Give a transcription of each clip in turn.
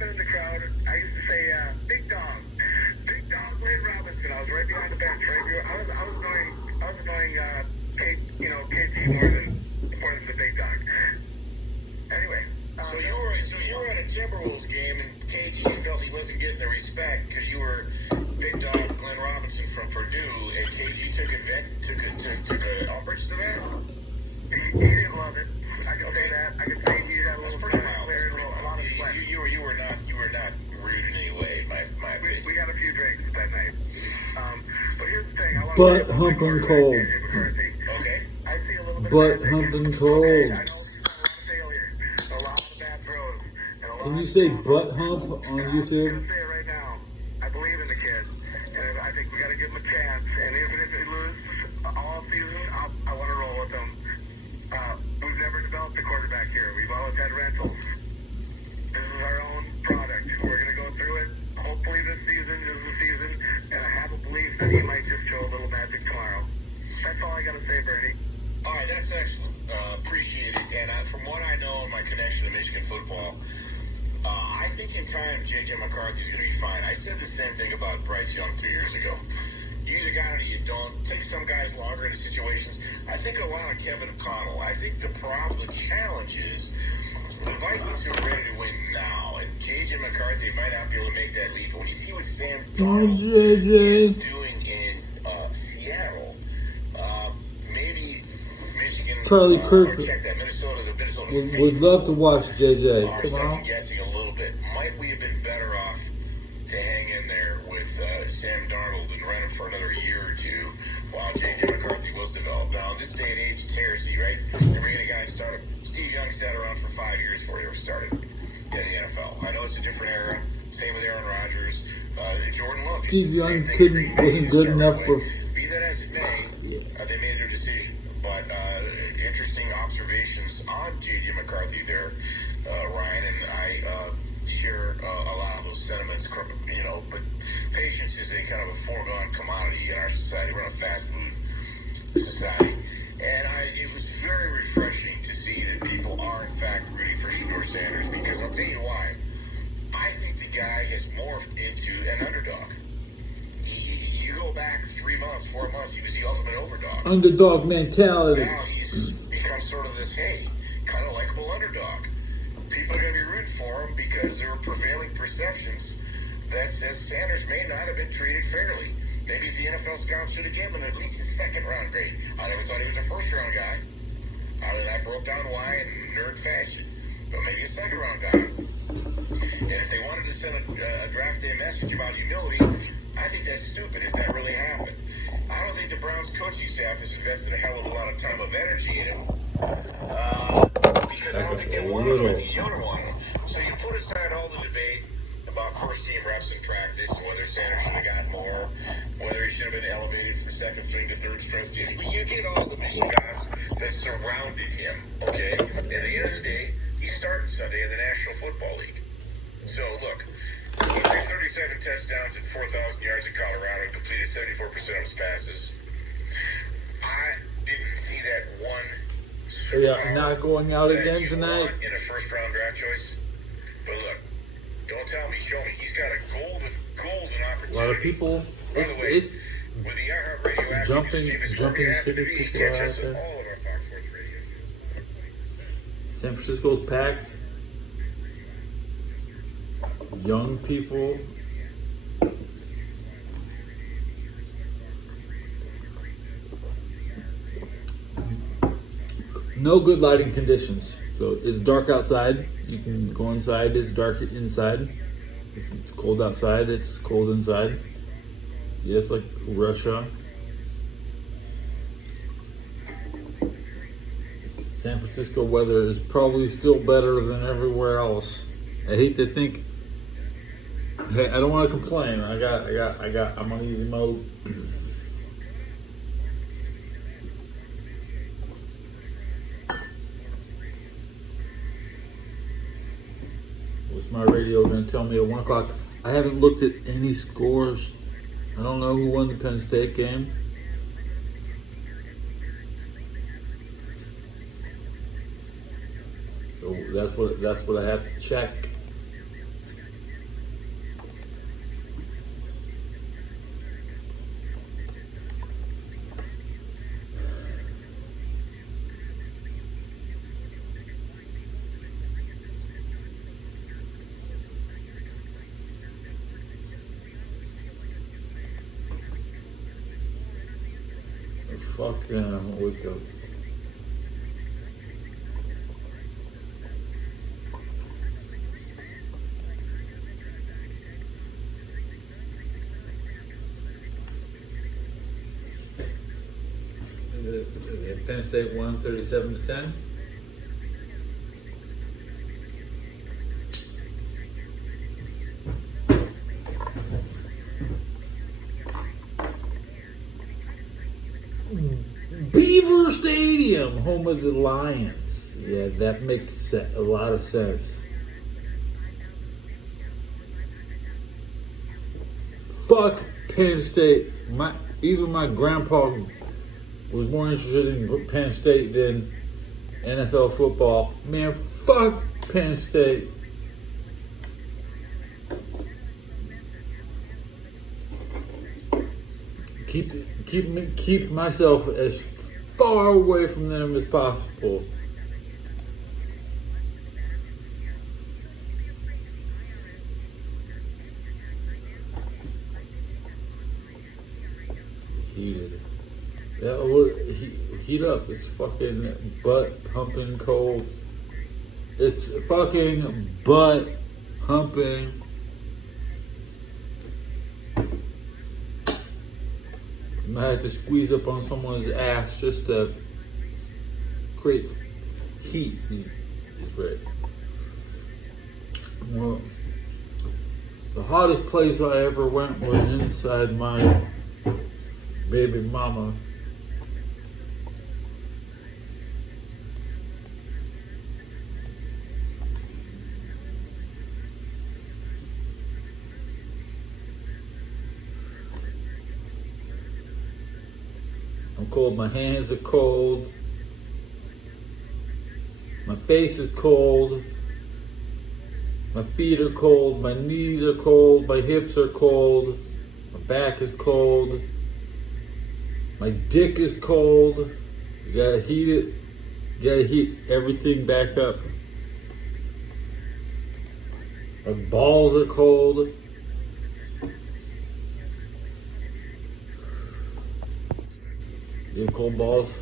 stepping in the crowd, I used to say, big dog Lynn Robinson. I was right behind the bench, right? I was annoying, KG more than the big dog. Anyway. So you were at a Timberwolves game, and KG felt he wasn't getting the respect because you were big dog Glenn Robinson from Purdue, and KG took umbrage to that. He didn't love it. I can say that. I can say he had a little That's pretty mild. A lot of sweat. You were not rude in any way. My opinion. We got a few drinks that night. But here's the thing. I want Butt to humping cold. Okay. I see a little bit Butt of humping I cold. know he's had a lot of failures, a lot of bad throws. And a lot Can you of say butt hump on I'm YouTube? just gonna say it right now. I believe in the kid, and I think we got to give him a chance. And even if he loses all season, I want to roll with him. We've never developed a quarterback here. We've always had rentals. This is our own product. We're going to go through it. Hopefully this season is the season, and I have a belief that he might just show a little magic tomorrow. That's all I got to say, Bernie. All right, that's excellent. Appreciate it. And from what I know in my connection to Michigan football, I think in time J.J. McCarthy's going to be fine. I said the same thing about Bryce Young 2 years ago. You either got it or you don't. Take some guys longer into situations. I think a lot of Kevin O'Connell. I think the challenge is the Vikings are ready to win now, and J.J. McCarthy might not be able to make that leap. When you see what Sam Darnold is doing in Seattle, maybe Michigan. Charlie Kirk check that. Minnesota would love to watch JJ. Come on. Guessing a little bit. Might we have been better off to hang in there with Sam Darnold and run him for another year or two while J.J. McCarthy was developed? Now, in this day and age, it's heresy, right? You bring in a guy and start him. Steve Young sat around for 5 years before he ever started in the NFL. I know it's a different era. Same with Aaron Rodgers. Jordan Love. Steve Young wasn't good enough for. Be that as it may, they made their decision. But interesting observations on J.J. McCarthy there, Ryan, and I share a lot of those sentiments. But patience is a kind of a foregone commodity in our society. We're in a fast food society. And it was very refreshing to see that people are, in fact, rooting for Shedeur Sanders, because I'll tell you why. I think the guy has morphed into an underdog. You go back 3 months, 4 months, he was the ultimate overdog. Underdog mentality. Now he's become sort of this, kind of likable underdog. People are going to be rooting for him because there are prevailing perceptions that says Sanders may not have been treated fairly. Maybe if the NFL scouts should have given him at least a second-round grade. I never thought he was a first-round guy. I broke down why in nerd fashion. But maybe a second-round guy. And if they wanted to send a draft day message about humility, I think that's stupid if that really happened. I don't think the Browns coaching staff has invested a hell of a lot of time of energy in him. Because I don't think they want him. I think the owner wanted him. So you put aside all the debate about first-team reps in practice, and whether Sanders should have gotten more, whether he should have been elevated from second string to third string. You get all the guys that surrounded him, okay? And at the end of the day, he's starting Sunday in the National Football League. So, look, he threw 37 touchdowns and 4,000 yards in Colorado and completed 74% of his passes. I didn't see that one Yeah, not going out again tonight. In a first-round draft choice. But look, don't tell me, show me. He's got a golden opportunity. A lot of people. By the way, with the iHeartRadio app, jumping city people are out there. All of our Fox Sports radio. San Francisco's packed. Young people. No good lighting conditions. So it's dark outside. You can go inside. It's dark inside. It's cold outside. It's cold inside. Yeah, it's like Russia. San Francisco weather is probably still better than everywhere else. I hate to think. Hey, I don't want to complain. I'm on easy mode. What's my radio going to tell me at 1 o'clock? I haven't looked at any scores. I don't know who won the Penn State game. So that's what I have to check. Fuck them, Oikos. Penn State won 37-10. Beaver Stadium, home of the Lions. Yeah, that makes a lot of sense. Fuck Penn State. Even my grandpa was more interested in Penn State than NFL football. Man, fuck Penn State. Keep myself as far away from them as possible. Heated. Yeah, heat up. It's fucking butt humping cold. It's fucking butt humping. I might have to squeeze up on someone's ass just to create heat. He's right. Well, the hottest place I ever went was inside my baby mama. I'm cold. My hands are cold. My face is cold. My feet are cold. My knees are cold. My hips are cold. My back is cold. My dick is cold. You gotta heat it. You gotta heat everything back up. My balls are cold. Your cold balls.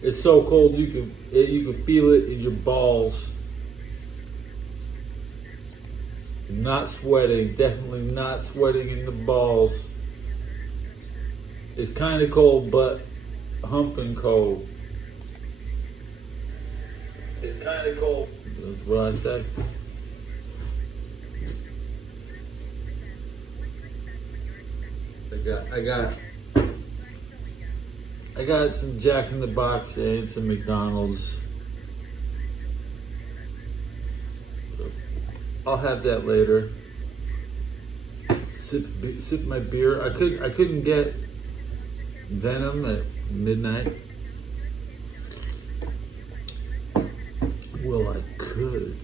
It's so cold you can feel it in your balls. Not sweating. Definitely not sweating in the balls. It's kind of cold, but humping cold. It's kind of cold. That's what I said. I got some Jack in the Box and some McDonald's. I'll have that later. Sip my beer. I couldn't get Venom at midnight. Well, I could.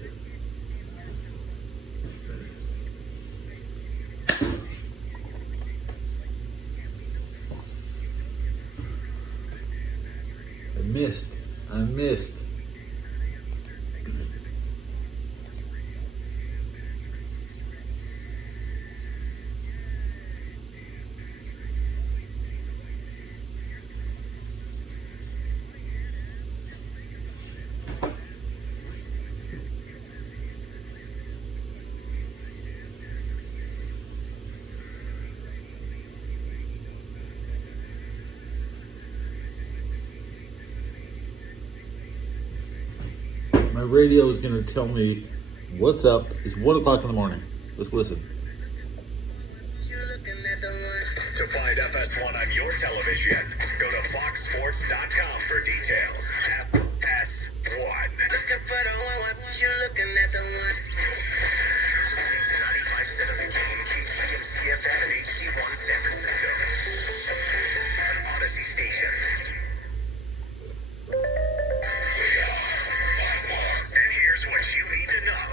I missed. My radio is gonna tell me what's up. It's 1 o'clock in the morning. Let's listen. To find FS1 on your television, go to foxsports.com for details. FS1. Looking for the one, you're looking at the one. 95% of the game, KGMCFM and HD1 San Francisco. An Odyssey station. And here's what you need to know.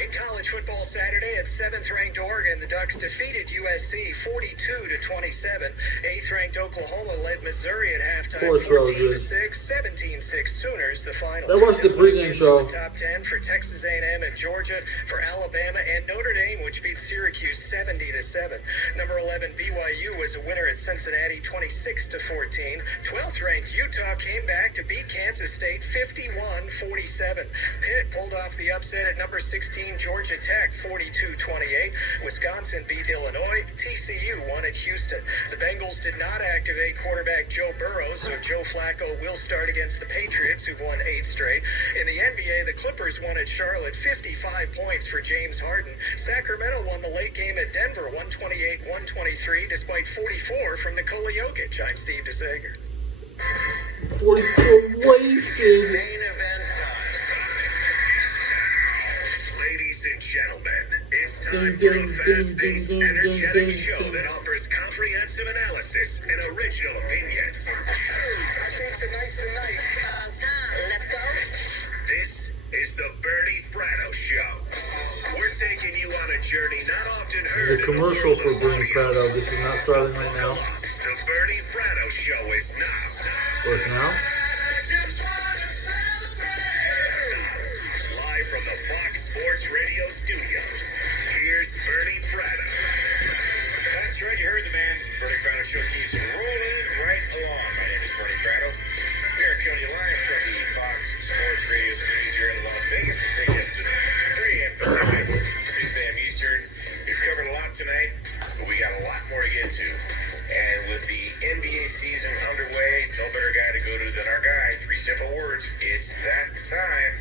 In college football Saturday at 7. 7th-ranked Oregon, the Ducks defeated USC 42-27. 8th-ranked Oklahoma led Missouri at halftime Poor Trojans. 14-6, 17-6 Sooners. The final. I watched the pregame show. Top 10 for Texas A&M and Georgia, for Alabama and Notre Dame, which beat Syracuse 70-7. Number 11 BYU was a winner at Cincinnati 26-14. 12th-ranked Utah came back to beat Kansas State 51-47. Pitt pulled off the upset at number 16 Georgia Tech 42-28. Wisconsin beat Illinois. TCU won at Houston. The Bengals did not activate quarterback Joe Burrow, so Joe Flacco will start against the Patriots, who've won 8 straight. In the NBA, the Clippers won at Charlotte 55 points for James Harden. Sacramento won the late game at Denver 128-123 despite 44 from Nikola Jokic. I'm Steve DeSager. 44 wasted. Main event time. Ladies and gentlemen, it's time for a fast-paced, energetic show that offers comprehensive analysis and original opinions. I think tonight's the night. Let's go. This is the Bernie Fratto Show. We're taking you on a journey not often heard. This is a commercial for Bernie Fratto. This is not starting right now. The Bernie Fratto Show is now. Or it's now? Live from the Fox Sports Radio studios, here's Bernie Fratto. That's right, you heard the man. Bernie Fratto Show keeps rolling right along. My name is Bernie Fratto. We are coming to you live from the Fox Sports Radio studios here in Las Vegas. We'll take you up to 3 a.m. Pacific, 6 a.m. Eastern. We've covered a lot tonight, but we got a lot more to get to. And with the NBA season underway, no better guy to go to than our guy. 3 simple words. It's that time.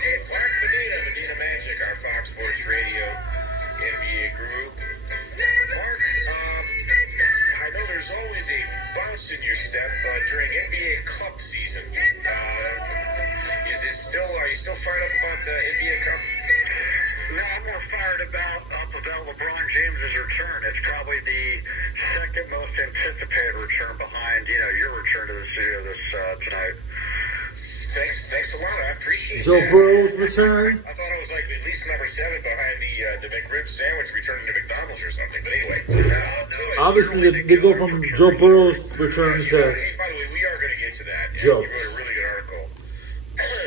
It's Mark Medina Magic, our Fox Sports Radio NBA group. Mark, I know there's always a bounce in your step during NBA Cup season. Are you still fired up about the NBA Cup? No, I'm more fired up about LeBron James's return. It's probably the second most anticipated return behind, your return to the studio this tonight. Thanks a lot. I appreciate Joe that. Burrow's return. I thought it was like at least number 7 behind the McRib sandwich returning to McDonald's or something. But anyway, Obviously, they go from Joe Burrow's return to Hey, by the way, we are going to get to that. Joe. You wrote a really good article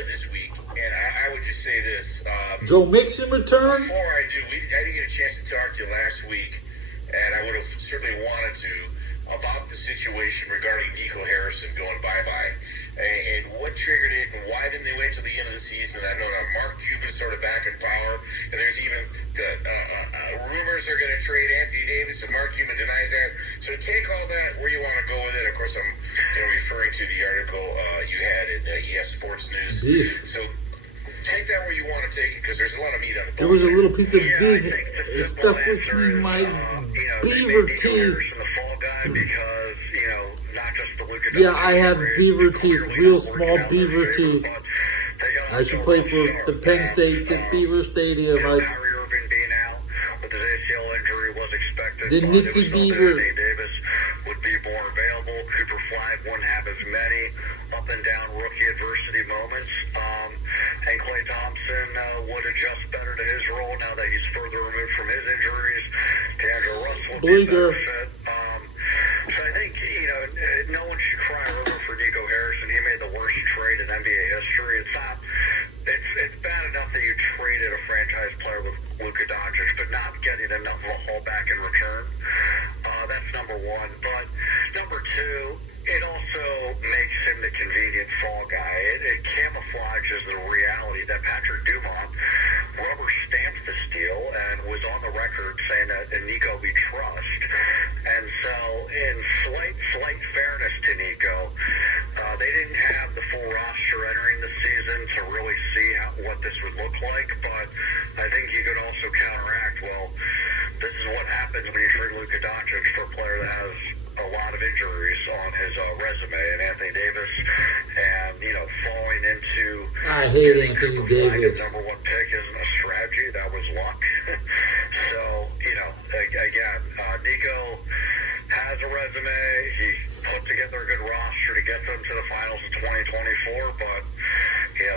this week, and I would just say this. Joe Mixon return. Before I do, I didn't get a chance to talk to you last week, and I would have certainly wanted to, about the situation regarding Nico Harrison going bye-bye, and what triggered it, and why didn't they wait till the end of the season? I know that Mark Cuban's sort of back in power, and there's even rumors they're going to trade Anthony Davis, and Mark Cuban denies that. So take all that where you want to go with it. Of course, I'm referring to the article you had in ES Sports News. Beef. So take that where you want to take it, because there's a lot of meat on the bone. There was a little piece of Yeah, I beef. think the It simple stuck with answer me, is, my they beaver made Nico teeth. Harrison the fall guy because, not just the Luka Yeah, Doncic I have trade, beaver it's teeth, clearly real not working small out in beaver their teeth. favor, but they got I should so play much for sharp the Penn back. State at Beaver Stadium. Kyrie Irving being out with his ACL injury was expected. The but Nitty it was hoped Beaver. Anthony Davis would be more available. Cooper Flag wouldn't have as many up and down rookie adversity moments. And Klay Thompson would adjust better to his role now that he's further removed from his injuries. D'Angelo Russell would be a Bleecker. better fit. So I think, no one should cry over for Nico Harrison. He made the worst trade in NBA history. It's bad enough that you traded a franchise player with Luka Doncic, but not getting enough of a haul back in return. That's number one. But number two, it also makes him the convenient fall guy. It camouflages the reality that Patrick Dumont rubber stamped this deal and was on the record saying that in Nico we trust. And so in slight fairness to Nico, they didn't have the full roster entering the season to really see what this would look like, but I think you could also counteract, this is what happens when you trade Luka Doncic for a player that has a lot of injuries on his resume, and Anthony Davis, and falling into I hate Anthony Davis. number one pick isn't a strategy, that was luck. So again, Nico has a resume. He put together a good roster to get them to the finals in 2024, but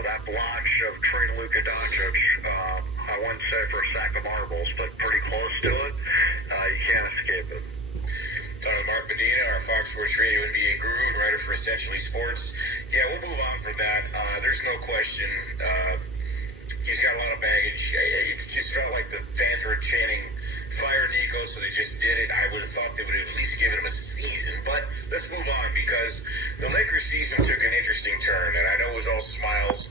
that blotch of trading Luka Doncic, I wouldn't say say for a sack of marbles, but pretty close to it. You can't escape it. Talking to Mark Medina, our Fox Sports Radio NBA guru and writer for Essentially Sports. Yeah, we'll move on from that. There's no question. He's got a lot of baggage. It just felt like the fans were chanting, "Fire Nico," so they just did it. I would have thought they would have at least given him a season. But let's move on, because the Lakers season took an interesting turn, and I know it was all smiles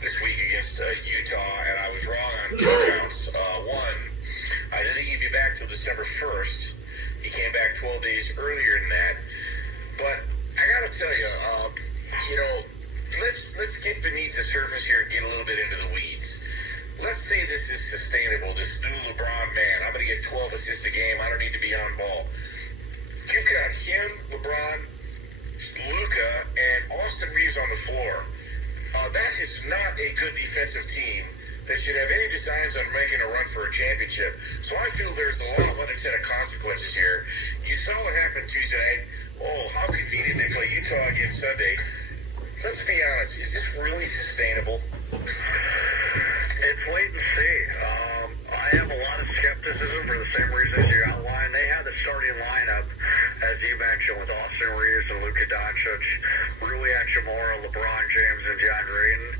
this week against Utah, and I was wrong on two counts. One, I didn't think he'd be back till December 1st. He came back 12 days earlier than that. But I got to tell you, let's get beneath the surface here and get a little bit into the weeds. Let's say this is sustainable, this new LeBron man. I'm going to get 12 assists a game. I don't need to be on ball. You've got him, LeBron, Luka, and Austin Reeves on the floor. That is not a good defensive team that should have any designs on making a run for a championship. So I feel there's a lot of unintended consequences here. You saw what happened Tuesday night. Oh, how convenient they play Utah again Sunday. Let's be honest, is this really sustainable? It's wait and see. I have a lot of skepticism for the same reasons you outlined. They had the starting lineup, as you mentioned, with Austin Reeves and Luka Doncic, Rui Hachimura, LeBron James, and DeAndre Ayton,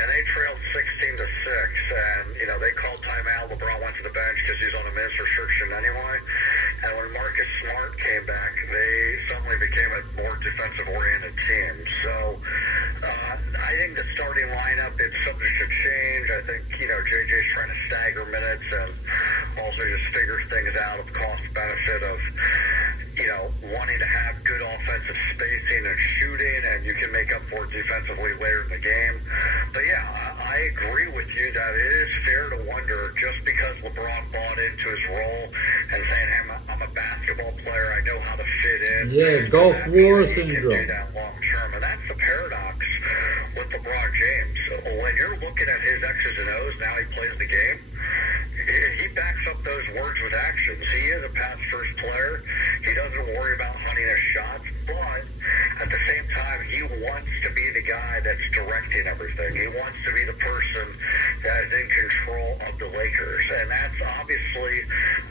and they trailed 16-6. And they called timeout. LeBron went to the bench because he's on a minutes restriction anyway. And when Marcus Smart came back, they suddenly became a more defensive-oriented team. So I think the starting lineup, it's subject to change. I think, JJ's trying to stagger minutes and also just figure things out of cost-benefit of, wanting to have good offensive spacing and shooting, and you can make up for it defensively later in the game. But yeah, I agree with you that it is fair to wonder, just because LeBron bought into his role and saying, hey, I'm a basketball player, I know how to fit in. Yeah, Gulf War syndrome. syndrome. Do that long term, and that's the paradox with LeBron James. So when you're looking at his X's and O's, now he plays the game. He backs up those words with actions. He is a pass-first player. He doesn't worry about hunting his shots, but at the same time, he wants to be the guy that's directing everything. He wants to be the person that is in control of the Lakers, and that's obviously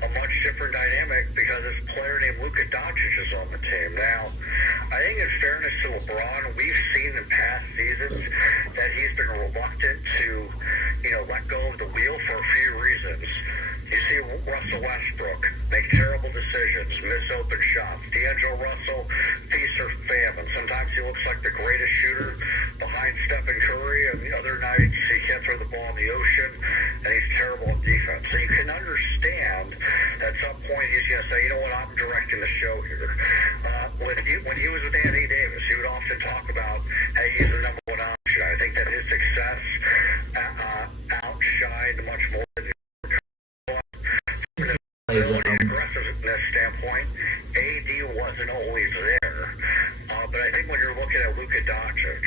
a much different dynamic because this player named Luka Doncic is on the team. Now, I think in fairness to LeBron, we've seen in past seasons that he's been reluctant to, let go of the wheel for a few reasons. You see Russell Westbrook make terrible decisions, miss open shots. D'Angelo Russell, feast or famine. Sometimes he looks like the greatest shooter behind Stephen Curry, and the other nights he can't throw the ball in the ocean, and he's terrible at defense. So you can understand at some point he's going to say, you know what, I'm directing the show here. When he was with Anthony Davis, he would often talk about, hey, he's the number one option. I think that his success outshined much more than from an aggressiveness standpoint. AD wasn't always there. But I think when you're looking at Luka Doncic,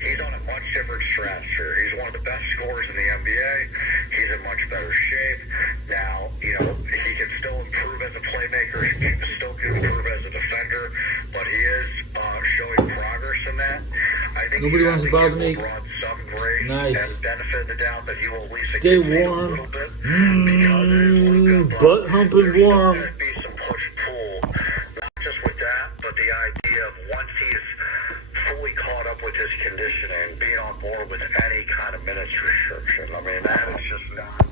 he's on a much different stratosphere. He's one of the best scorers in the NBA. He's in much better shape. Now, he can still improve as a playmaker. He can still improve as a defender. But he is showing progress in that. I think nobody wants to bother me. Some grace Nice. and benefit of the doubt that he will at least Stay get a warm. little bit. Because it is Luka, but Butt humping warm. there's be some push-pull, not just with that, but the idea of once he's fully caught up with his conditioning, being on board with any kind of minutes restriction. I mean, that is just not